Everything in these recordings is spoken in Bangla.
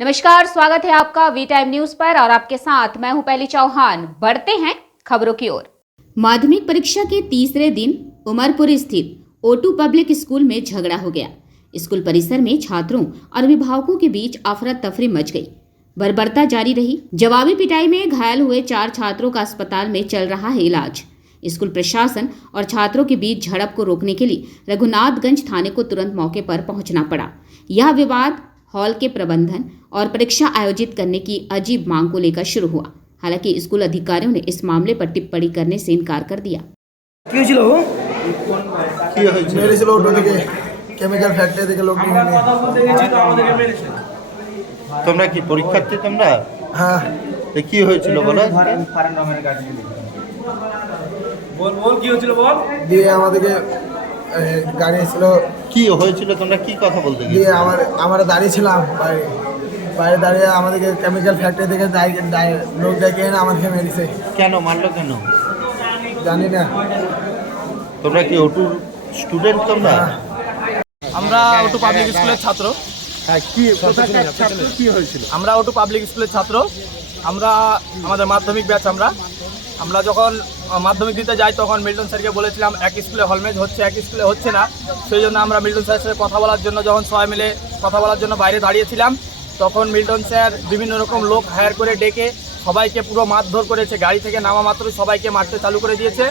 नमस्कार, स्वागत है आपका वी टाइम न्यूज पर और आपके साथ मैं हूं पहली चौहान। बढ़ते हैं खबरों की ओर। माध्यमिक परीक्षा के तीसरे दिन उमरपुर स्थित O2 पब्लिक स्कूल में झगड़ा हो गया। स्कूल परिसर में छात्रों और अभिभावकों के बीच अफरा तफरी मच गई। बर्बरता जारी रही। जवाबी पिटाई में घायल हुए 4 छात्रों का अस्पताल में चल रहा है इलाज। स्कूल प्रशासन और छात्रों के बीच झड़प को रोकने के लिए रघुनाथगंज थाने को तुरंत मौके पर पहुंचना पड़ा। यह विवाद हॉल के प्रबंधन और परीक्षा आयोजित करने की अजीब मांग को लेकर शुरू हुआ। हालांकि स्कूल अधिकारियों ने इस मामले पर टिप्पणी करने से इनकार कर दिया। মেরেছিল ওটা থেকে কেমিক্যাল ফ্যাক্টরি থেকে লোক নিয়ে তোমরা কি পরীক্ষার্থী তোমরা? হ্যাঁ। তো কি হয়েছিল বলো? বল কি হয়েছিল বল। দিয়ে আমাদেরকে গাড়ি ছিল। কি হয়েছিল তোমরা কি কথা বলতে দিয়ে গিয়ে? আমরা দাঁড়িয়েছিলাম বাইরে দাঁড়িয়ে আমাদেরকে কেমিক্যাল ফ্যাক্টরি থেকে লোক ডেকে এনে আমাদেরকে মেরেছে। কেন মারলো কেন জানি না। তোমরা কি ওটুর স্টুডেন্ট তোমরা? আমরা ওটু পাবলিক স্কুলের ছাত্র। হ্যাঁ, কি কোথাকার ছাত্র, কি হয়েছিল? আমরা ওটু পাবলিক স্কুলের ছাত্র। আমরা আমাদের মাধ্যমিক ব্যাচ। আমরা যখন মাধ্যমিক দিতে যাই তখন মিল্টন স্যারকে বলেছিলাম এক স্কুলে হলমেজ হচ্ছে, এক স্কুলে হচ্ছে না। সেই জন্য আমরা মিল্টন স্যারের সাথে কথা বলার জন্য যখন সবাই মিলে কথা বলার জন্য বাইরে দাঁড়িয়েছিলাম, তখন মিল্টন স্যার বিভিন্ন রকম লোক হায়ার করে ডেকে সবাইকে পুরো মারধর করেছে। গাড়ি থেকে নামা মাত্রই সবাইকে মারতে চালু করে দিয়েছে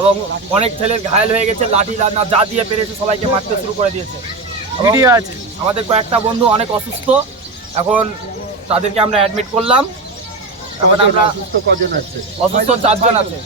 এবং অনেক ছেলের ঘায়েল হয়ে গেছে। লাঠি যা দিয়ে পেরেছে সবাইকে মারতে শুরু করে দিয়েছে। ভিডিও আছে। আমাদের কয়েকটা বন্ধু অনেক অসুস্থ, এখন তাদেরকে আমরা অ্যাডমিট করলাম। এখন আমরা অসুস্থ কজন আছে? অসুস্থ 4 জন আছে।